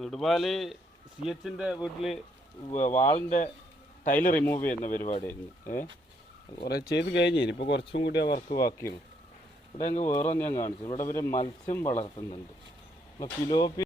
നെടുപാല് CHന്റെ വീട്ടിൽ വാളിൻ്റെ tile remove ചെയ്യുന്ന പരിപാടിയായിരുന്നു. കുറേ ചെയ്ത് കഴിഞ്ഞ് ഇപ്പോൾ കുറച്ചും കൂടി ആ വർക്ക് ബാക്കിയുള്ളൂ. ഇവിടെ ഞങ്ങൾക്ക് വേറെ ഒന്ന് ഞാൻ കാണിച്ചു. ഇവിടെ ഇവർ മത്സ്യം വളർത്തുന്നുണ്ട്. ഫിലോപ്പി